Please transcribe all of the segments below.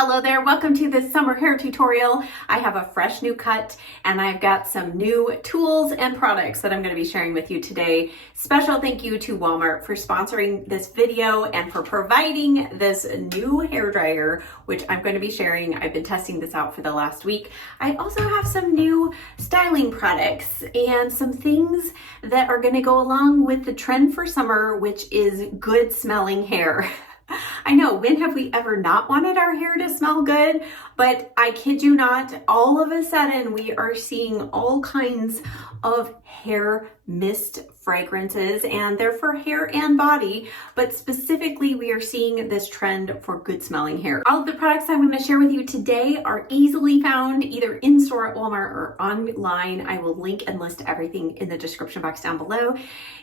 Hello there, welcome to this summer hair tutorial. I have a fresh new cut and I've got some new tools and products that I'm going to be sharing with you today. Special thank you to Walmart for sponsoring this video and for providing this new hair dryer, which I'm going to be sharing. I've been testing this out for the last week. I also have some new styling products and some things that are going to go along with the trend for summer, which is good smelling hair. I know, when have we ever not wanted our hair to smell good? But I kid you not, all of a sudden we are seeing all kinds of hair mist fragrances, and they're for hair and body, but specifically we are seeing this trend for good smelling hair. All of the products I'm going to share with you today are easily found either in store at Walmart or online. I will link and list everything in the description box down below.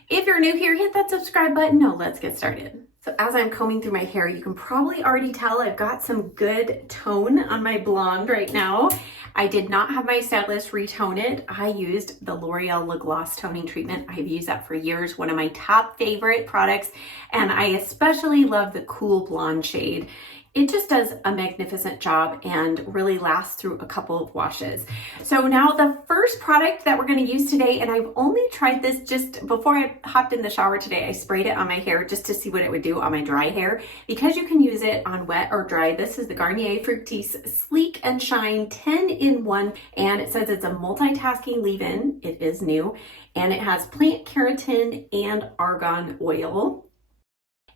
If you're new here, hit that subscribe button. Now let's get started. So as I'm combing through my hair, you can probably already tell I've got some good tone on my blonde right now. I did not have my stylist retone it. I used the L'Oreal Lip Gloss toning treatment. I've used that for years, one of my top favorite products, and I especially love the cool blonde shade. It just does a magnificent job and really lasts through a couple of washes. So now the first product that we're going to use today, and I've only tried this just before I hopped in the shower today, I sprayed it on my hair just to see what it would do on my dry hair. Because you can use it on wet or dry, this is the Garnier Fructis Sleek and Shine 10-in-1, and it says it's a multitasking leave-in. It is new, and it has plant keratin and argan oil.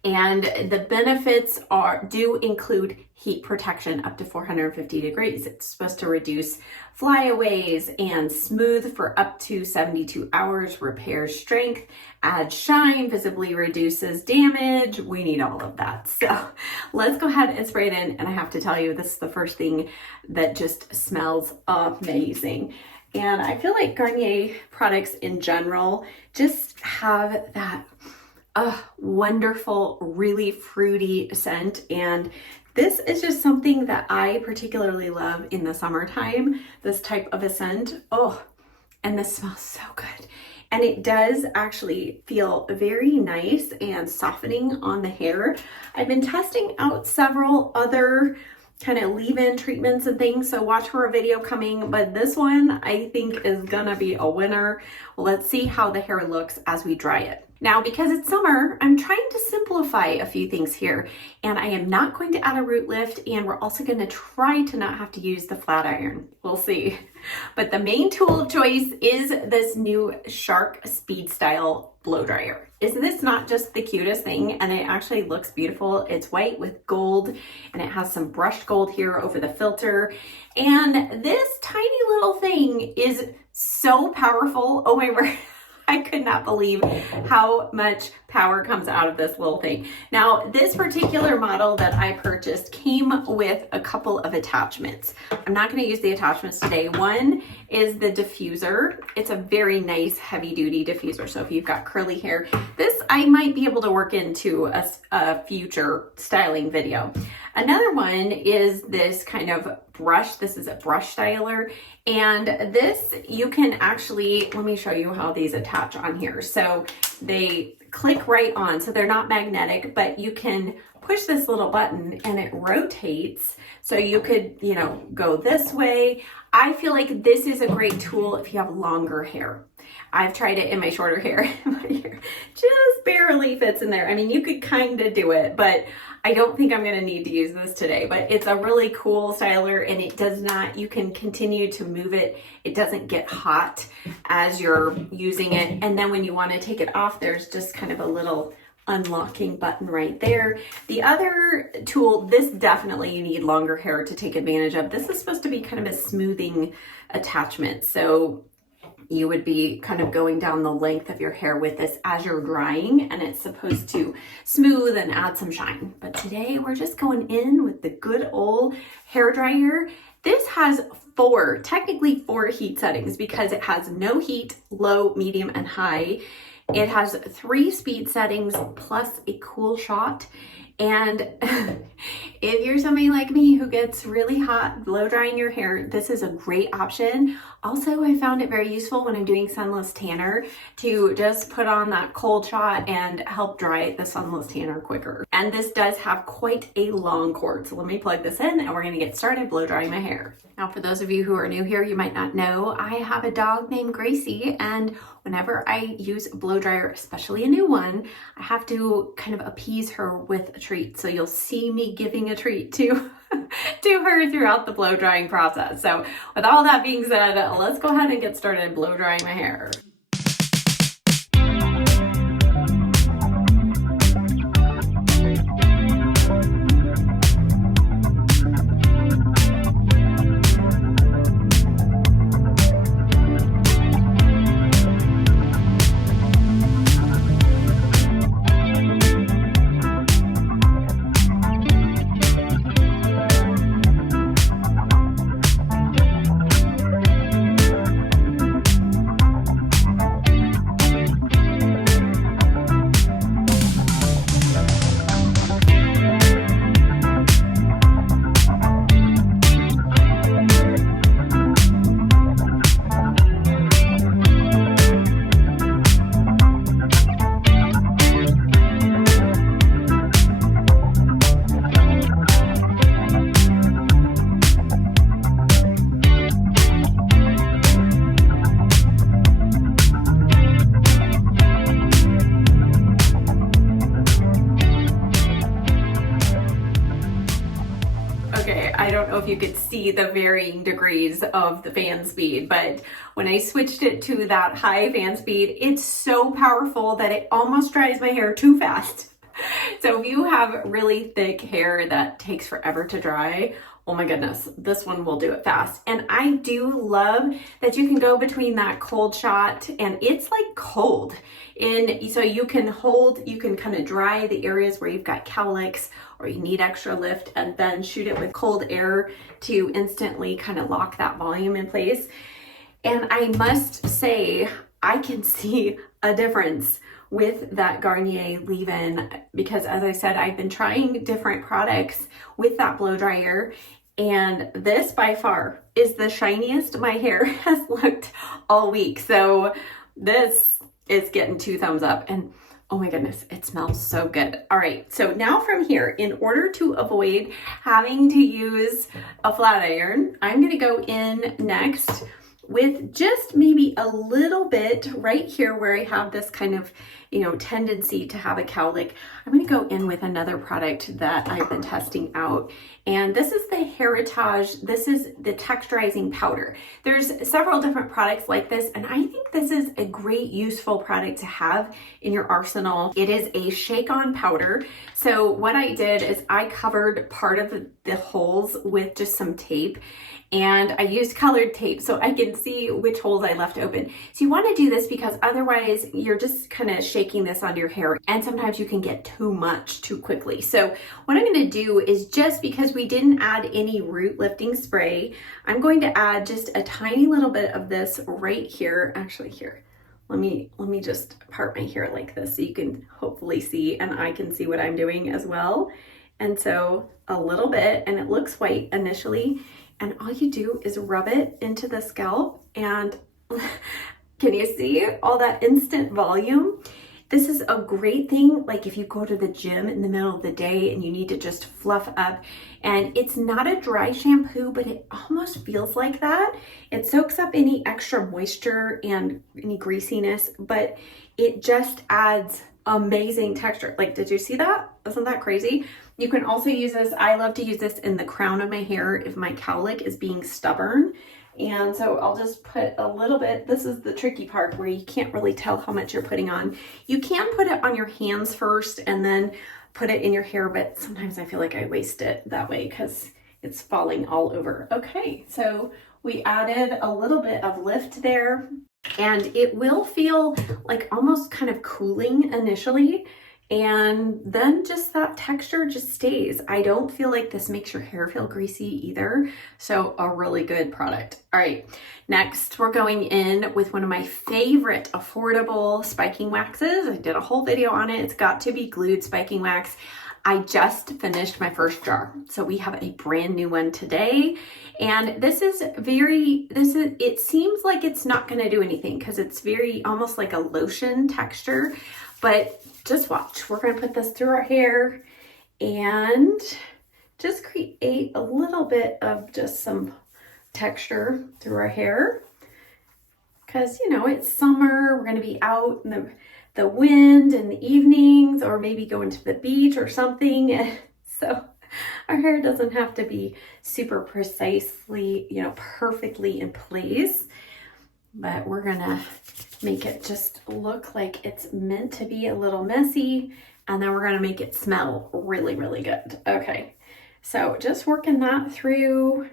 And the benefits do include heat protection up to 450 degrees. It's supposed to reduce flyaways and smooth for up to 72 hours, repairs strength, adds shine, visibly reduces damage. We need all of that. So let's go ahead and spray it in. And I have to tell you, this is the first thing that just smells amazing. And I feel like Garnier products in general just have that wonderful, really fruity scent. And this is just something that I particularly love in the summertime, this type of a scent. Oh, and this smells so good. And it does actually feel very nice and softening on the hair. I've been testing out several other kind of leave-in treatments and things, so watch for a video coming, but this one I think is gonna be a winner. Let's see how the hair looks as we dry it. Now, because it's summer, I'm trying to simplify a few things here, and I am not going to add a root lift, and we're also going to try to not have to use the flat iron. We'll see. But the main tool of choice is this new Shark Speed Style blow dryer. Isn't this not just the cutest thing? And it actually looks beautiful. It's white with gold, and it has some brushed gold here over the filter. And this tiny little thing is so powerful. Oh my word. I could not believe how much power comes out of this little thing. Now, this particular model that I purchased came with a couple of attachments. I'm not going to use the attachments today. One is the diffuser. It's a very nice heavy duty diffuser. So if you've got curly hair, this I might be able to work into a future styling video. Another one is this kind of brush. This is a brush styler, and this you can actually, let me show you how these attach on here. So they click right on, so they're not magnetic, but you can push this little button and it rotates. So you could, go this way. I feel like this is a great tool if you have longer hair. I've tried it in my shorter hair. My hair just barely fits in there. I mean, you could kind of do it, but I don't think I'm going to need to use this today. But it's a really cool styler, and it does not, you can continue to move it. It doesn't get hot as you're using it. And then when you want to take it off, there's just kind of a little unlocking button right there. The other tool, this definitely you need longer hair to take advantage of. This is supposed to be kind of a smoothing attachment. So you would be kind of going down the length of your hair with this as you're drying, and it's supposed to smooth and add some shine. But today we're just going in with the good old hair dryer. This has technically four heat settings because it has no heat, low, medium, and high. It has 3 speed settings plus a cool shot. And if you're somebody like me who gets really hot blow drying your hair, this is a great option. Also, I found it very useful when I'm doing sunless tanner to just put on that cold shot and help dry the sunless tanner quicker. And this does have quite a long cord. So let me plug this in and we're gonna get started blow drying my hair. Now, for those of you who are new here, you might not know, I have a dog named Gracie, and whenever I use a blow dryer, especially a new one, I have to kind of appease her with a treat. So you'll see me giving a treat to her throughout the blow drying process. So with all that being said, let's go ahead and get started blow drying my hair. Okay, I don't know if you could see the varying degrees of the fan speed, but when I switched it to that high fan speed, it's so powerful that it almost dries my hair too fast. So if you have really thick hair that takes forever to dry, oh my goodness, this one will do it fast. And I do love that you can go between that cold shot and it's like cold. And so you can kind of dry the areas where you've got cowlicks or you need extra lift, and then shoot it with cold air to instantly kind of lock that volume in place. And I must say, I can see a difference with that Garnier leave-in because, as I said, I've been trying different products with that blow dryer, and this by far is the shiniest my hair has looked all week. So this is getting 2 thumbs up, and oh my goodness, it smells so good. All right, so now from here, in order to avoid having to use a flat iron, I'm gonna go in next with just maybe a little bit right here where I have this kind of, tendency to have a cowlick. I'm gonna go in with another product that I've been testing out. And this is the Heritage, this is the texturizing powder. There's several different products like this, and I think this is a great useful product to have in your arsenal. It is a shake-on powder. So what I did is I covered part of the holes with just some tape, and I used colored tape so I can see which holes I left open. So you want to do this because otherwise you're just kind of shaking this onto your hair, and sometimes you can get too much too quickly. So what I'm going to do is, just because we didn't add any root lifting spray, I'm going to add just a tiny little bit of this right here. Actually, here, let me just part my hair like this so you can hopefully see, and I can see what I'm doing as well. And so a little bit, and it looks white initially, and all you do is rub it into the scalp, and can you see all that instant volume? This is a great thing, like if you go to the gym in the middle of the day and you need to just fluff up, and it's not a dry shampoo, but it almost feels like that. It soaks up any extra moisture and any greasiness, but it just adds amazing texture. Like, did you see that? Isn't that crazy? You can also use this, I love to use this in the crown of my hair if my cowlick is being stubborn. And so I'll just put a little bit. This is the tricky part where you can't really tell how much you're putting on. You can put it on your hands first and then put it in your hair, but sometimes I feel like I waste it that way because it's falling all over. Okay, so we added a little bit of lift there, and it will feel like almost kind of cooling initially, and then just that texture just stays. I don't feel like this makes your hair feel greasy either. So a really good product. All right, next we're going in with one of my favorite affordable spiking waxes. I did a whole video on it. It's got to be glued spiking wax. I just finished my first jar. So we have a brand new one today. And this is it seems like it's not gonna do anything because it's very almost like a lotion texture, but just watch. We're gonna put this through our hair and just create a little bit of just some texture through our hair. Because, you know, it's summer, we're gonna be out in the wind in the evenings, or maybe going to the beach or something. So our hair doesn't have to be super precisely, you know, perfectly in place, but we're gonna make it just look like it's meant to be a little messy, and then we're gonna make it smell really, really good. Okay, so just working that through.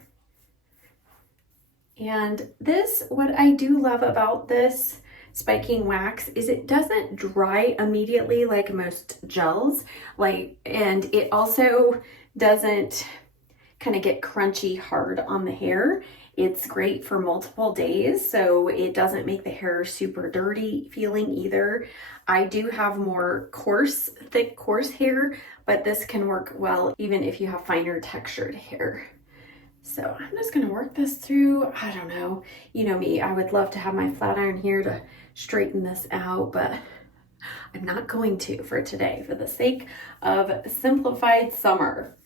And this, what I do love about this spiking wax is it doesn't dry immediately like most gels, and it also doesn't kind of get crunchy hard on the hair. It's great for multiple days, so it doesn't make the hair super dirty feeling either. I do have more thick, coarse hair, but this can work well even if you have finer textured hair. So I'm just gonna work this through. I don't know, you know me, I would love to have my flat iron here to straighten this out, but I'm not going to for today, for the sake of simplified summer.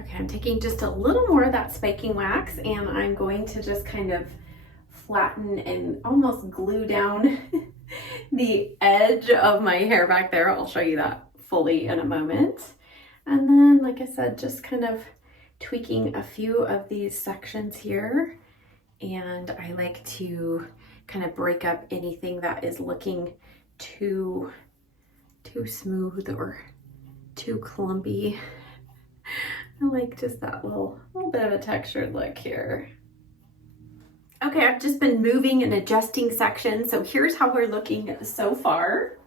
Okay, I'm taking just a little more of that spiking wax, and I'm going to just kind of flatten and almost glue down the edge of my hair back there. I'll show you that fully in a moment. And then, like I said, just kind of tweaking a few of these sections here. And I like to kind of break up anything that is looking too smooth or too clumpy. I like just that little bit of a textured look here. Okay, I've just been moving and adjusting sections. So here's how we're looking so far.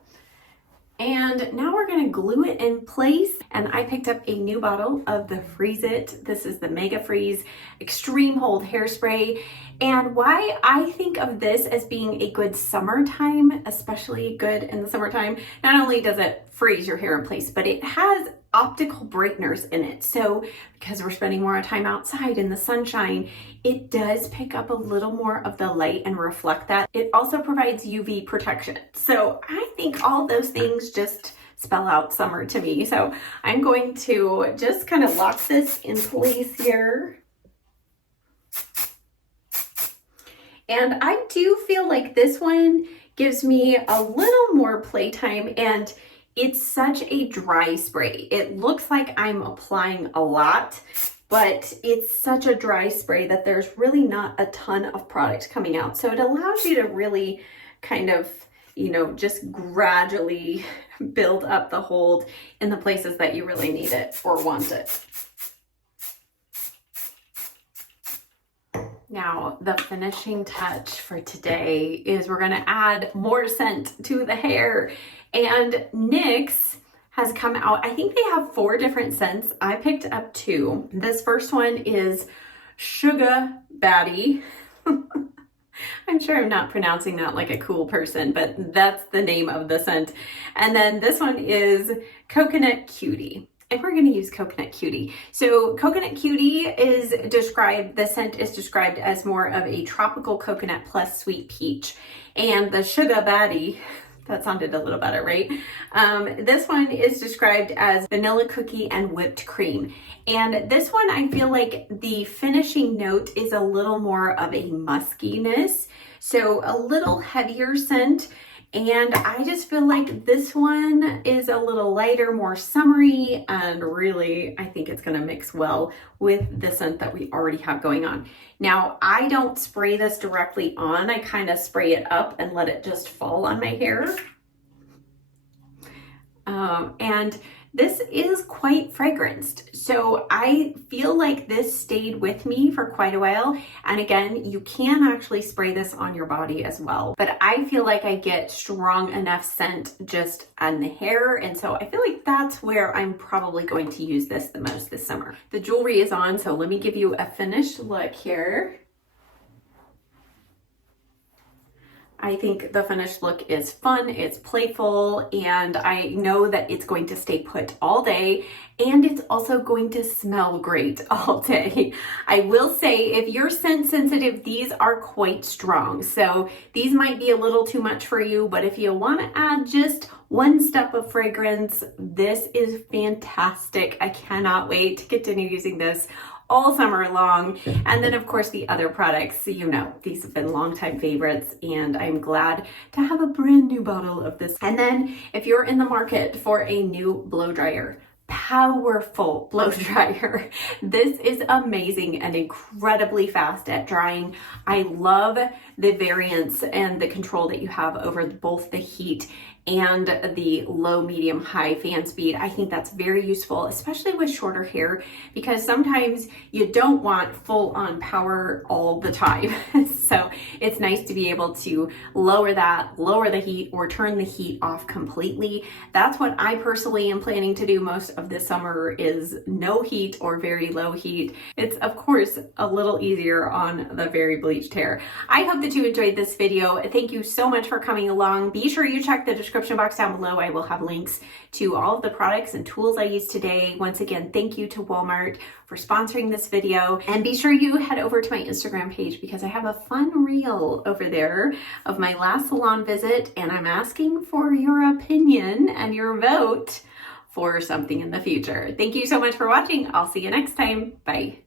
And now we're gonna glue it in place. And I picked up a new bottle of the Freeze It. This is the Mega Freeze Extreme Hold Hairspray. And why I think of this as being a good summertime, especially good in the summertime, not only does it freeze your hair in place, but it has optical brighteners in it. So because we're spending more time outside in the sunshine, it does pick up a little more of the light and reflect that. It also provides UV protection. So I think all those things just spell out summer to me. So I'm going to just kind of lock this in place here. And I do feel like this one gives me a little more playtime, and it's such a dry spray. It looks like I'm applying a lot, but it's such a dry spray that there's really not a ton of product coming out. So it allows you to really kind of, you know, just gradually build up the hold in the places that you really need it or want it. Now, the finishing touch for today is we're gonna add more scent to the hair. And NYX has come out, I think they have 4 different scents. I picked up 2. This first one is Sugar Baddie. I'm sure I'm not pronouncing that like a cool person, but that's the name of the scent. And then this one is Coconut Cutie. And we're going to use Coconut Cutie. So Coconut Cutie is described, the scent is described as more of a tropical coconut plus sweet peach. And the Sugar Baddie, that sounded a little better, right? This one is described as vanilla cookie and whipped cream. And this one, I feel like the finishing note is a little more of a muskiness. So a little heavier scent. And I just feel like this one is a little lighter, more summery, and really, I think it's gonna mix well with the scent that we already have going on. Now, I don't spray this directly on. I kind of spray it up and let it just fall on my hair. And this is quite fragranced. So I feel like this stayed with me for quite a while. And again, you can actually spray this on your body as well. But I feel like I get strong enough scent just on the hair. And so I feel like that's where I'm probably going to use this the most this summer. The jewelry is on, so let me give you a finished look here. I think the finished look is fun, it's playful, and I know that it's going to stay put all day, and it's also going to smell great all day. I will say, if you're scent sensitive, these are quite strong, so these might be a little too much for you, but if you want to add just one step of fragrance, this is fantastic. I cannot wait to continue using this all summer long. And then of course the other products, you know, these have been longtime favorites, and I'm glad to have a brand new bottle of this. And then if you're in the market for a new blow dryer, powerful blow dryer, this is amazing and incredibly fast at drying. I love the variance and the control that you have over both the heat and the low, medium, high fan speed. I think that's very useful, especially with shorter hair, because sometimes you don't want full on power all the time. So it's nice to be able to lower the heat, or turn the heat off completely. That's what I personally am planning to do most of this summer, is no heat or very low heat. It's of course a little easier on the very bleached hair. I hope that you enjoyed this video. Thank you so much for coming along. Be sure you check the description box down below. I will have links to all of the products and tools I used today. Once again, thank you to Walmart for sponsoring this video, and be sure you head over to my Instagram page, because I have a fun reel over there of my last salon visit, and I'm asking for your opinion and your vote for something in the future. Thank you so much for watching. I'll see you next time. Bye.